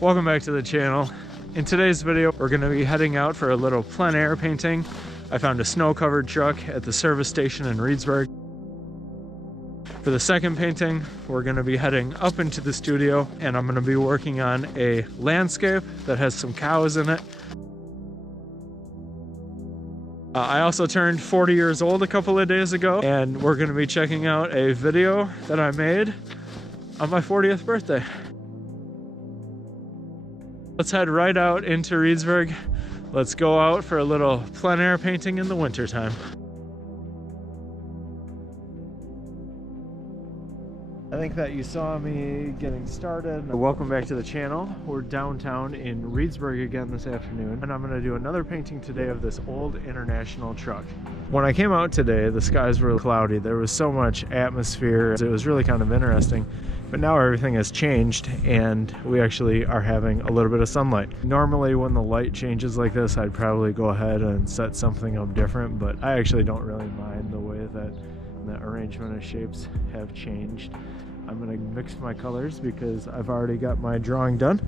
Welcome back to the channel. In today's video, we're going to be heading out for a little plein air painting. I found a snow-covered truck at the service station in Reedsburg. For the second painting, we're going to be heading up into the studio, and I'm going to be working on a landscape that has some cows in it. I also turned 40 years old a couple of days ago, and we're going to be checking out a video that I made on my 40th birthday. Let's head right out into Reedsburg. Let's go out for a little plein air painting in the wintertime. I think that you saw me getting started. Welcome back to the channel. We're downtown in Reedsburg again this afternoon, and I'm gonna do another painting today of this old international truck. When I came out today, the skies were cloudy. There was so much atmosphere. It was really kind of interesting. But now everything has changed and we actually are having a little bit of sunlight. Normally when the light changes like this, I'd probably go ahead and set something up different, but I actually don't really mind the way that the arrangement of shapes have changed. I'm gonna mix my colors because I've already got my drawing done.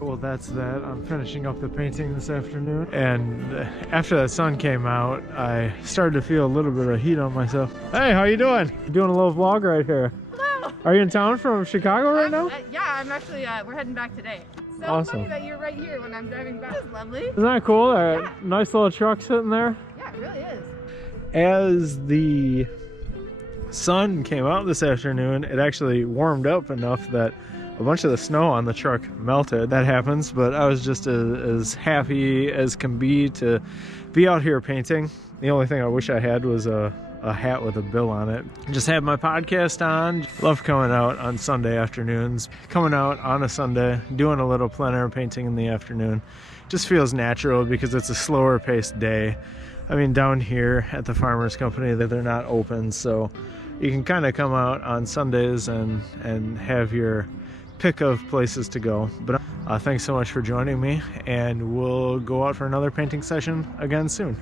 Well, that's that. I'm finishing up the painting this afternoon, and after the sun came out, I started to feel a little bit of heat on myself. Hey, how you doing? Doing a little vlog right here. Hello. Are you in town from Chicago right now? Yeah, I'm actually, we're heading back today. So awesome. Funny that you're right here when I'm driving back. This is lovely. Isn't that cool? Yeah. Nice little truck sitting there. Yeah, it really is. As the sun came out this afternoon, it actually warmed up enough that a bunch of the snow on the truck melted. That happens, but I was just as happy as can be to be out here painting. The only thing I wish I had was a hat with a bill on it. Just had my podcast on. Love coming out on Sunday afternoons. Coming out on a Sunday, doing a little plein air painting in the afternoon. Just feels natural because it's a slower paced day. I mean, down here at the Farmers Company, they're not open, so you can kind of come out on Sundays and have your pick of places to go. But thanks so much for joining me, and we'll go out for another painting session again soon.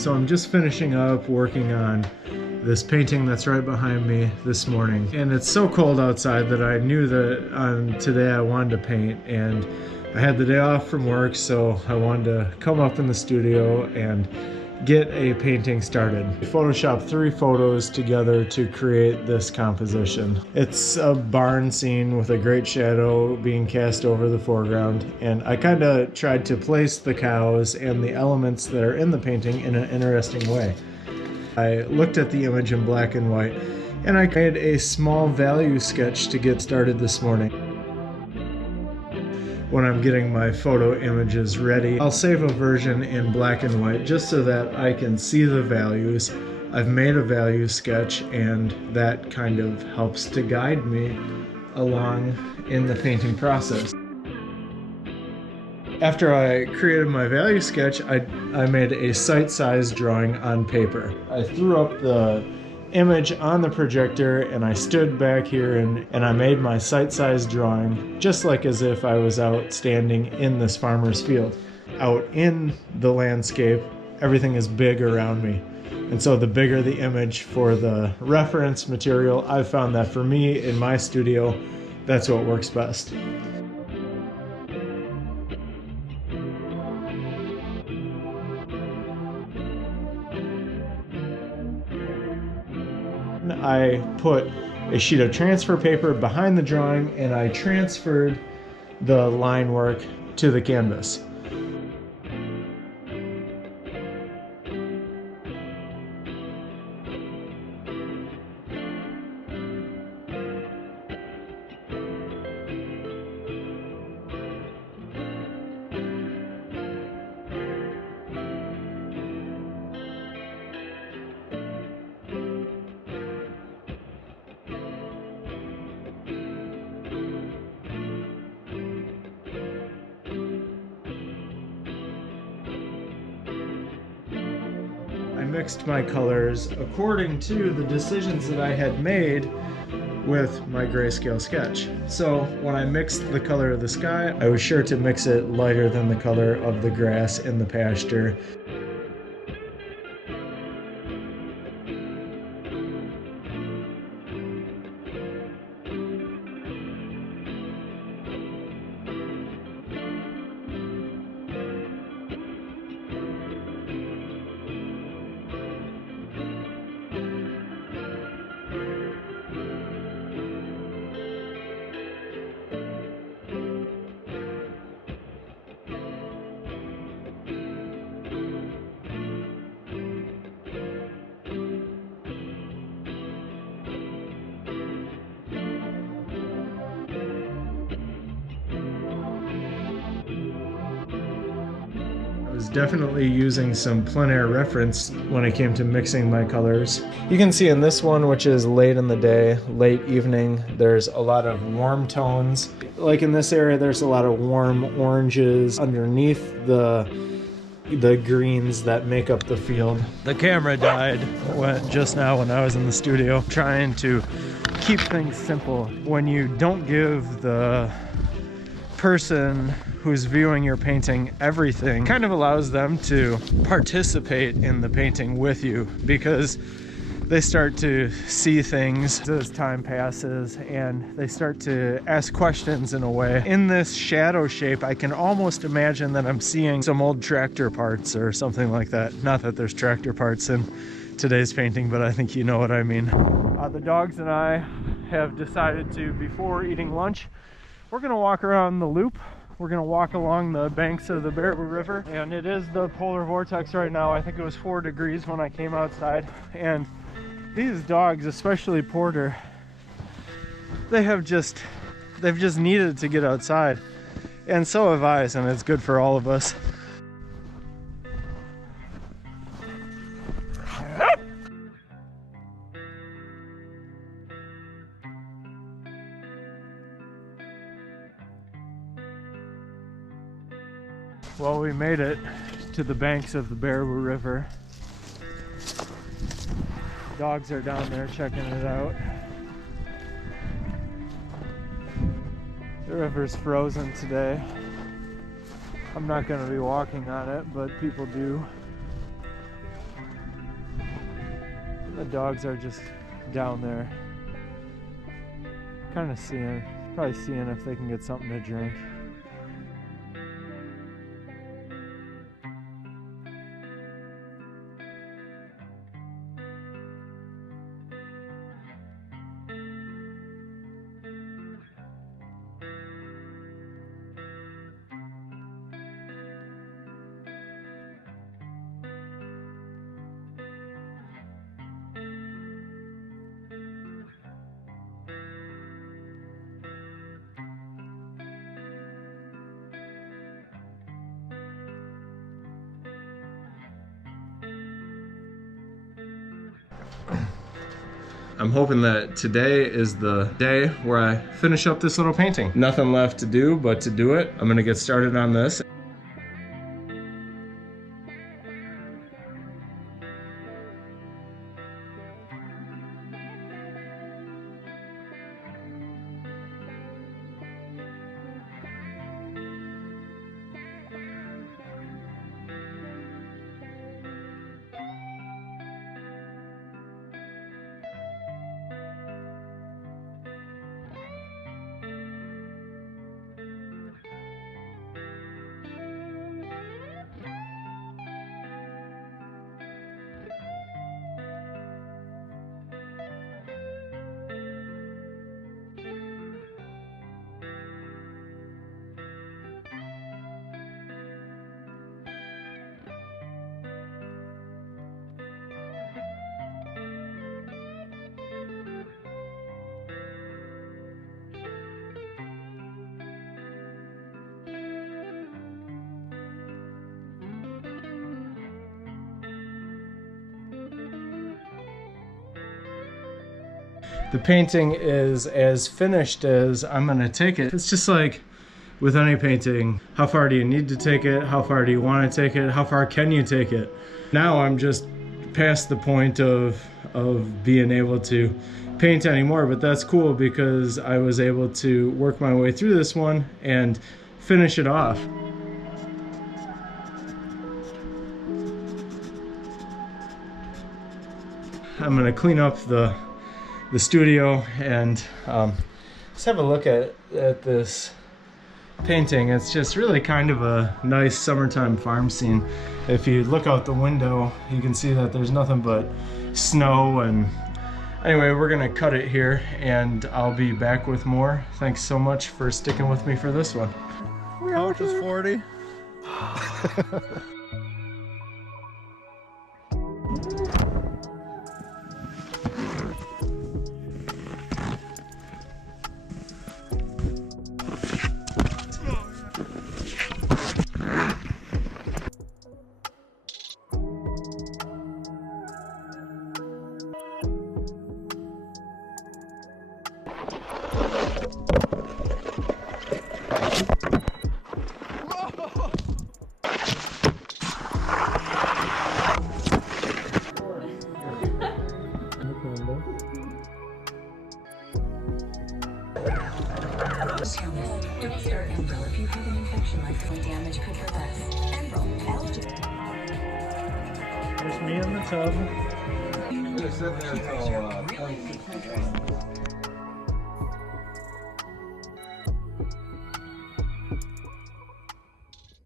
So I'm just finishing up working on this painting that's right behind me this morning. And it's so cold outside that I knew that today I wanted to paint, and I had the day off from work, so I wanted to come up in the studio and get a painting started. I photoshopped 3 photos together to create this composition. It's a barn scene with a great shadow being cast over the foreground, and I kind of tried to place the cows and the elements that are in the painting in an interesting way. I looked at the image in black and white, and I made a small value sketch to get started this morning. When I'm getting my photo images ready, I'll save a version in black and white just so that I can see the values. I've made a value sketch, and that kind of helps to guide me along in the painting process. After I created my value sketch, I made a site-size drawing on paper. I threw up the image on the projector, and I stood back here and I made my site-size drawing just like as if I was out standing in this farmer's field. Out in the landscape, everything is big around me, and so the bigger the image for the reference material, I've found that for me in my studio, that's what works best. I put a sheet of transfer paper behind the drawing, and I transferred the line work to the canvas. I mixed my colors according to the decisions that I had made with my grayscale sketch. So when I mixed the color of the sky, I was sure to mix it lighter than the color of the grass in the pasture. Was definitely using some plein air reference when it came to mixing my colors. You can see in this one, which is late in the day, late evening, there's a lot of warm tones. Like in this area, there's a lot of warm oranges underneath the greens that make up the field. The camera died just now when I was in the studio trying to keep things simple. When you don't give the person who's viewing your painting everything, kind of allows them to participate in the painting with you, because they start to see things as time passes and they start to ask questions in a way. In this shadow shape, I can almost imagine that I'm seeing some old tractor parts or something like that. Not that there's tractor parts in today's painting, but I think you know what I mean. The dogs and I have decided to, before eating lunch, we're gonna walk around the loop. We're gonna walk along the banks of the Baraboo River, and it is the polar vortex right now. I think it was 4 degrees when I came outside, and these dogs, especially Porter, they've just needed to get outside, and so have I, and it's good for all of us. Well, we made it to the banks of the Baraboo River. Dogs are down there checking it out. The river's frozen today. I'm not going to be walking on it, but people do. The dogs are just down there, kind of probably seeing if they can get something to drink. I'm hoping that today is the day where I finish up this little painting. Nothing left to do but to do it. I'm gonna get started on this. The painting is as finished as I'm gonna take it. It's just like with any painting, how far do you need to take it? How far do you want to take it? How far can you take it? Now I'm just past the point of being able to paint anymore, but that's cool because I was able to work my way through this one and finish it off. I'm gonna clean up the studio and just have a look at this painting. It's just really kind of a nice summertime farm scene. If you look out the window, you can see that there's nothing but snow. And anyway, we're gonna cut it here and I'll be back with more. Thanks so much for sticking with me for this one. How much was 40? If you have an infection like foot damage could hurt us. There's me in the tub. I'm gonna sit there until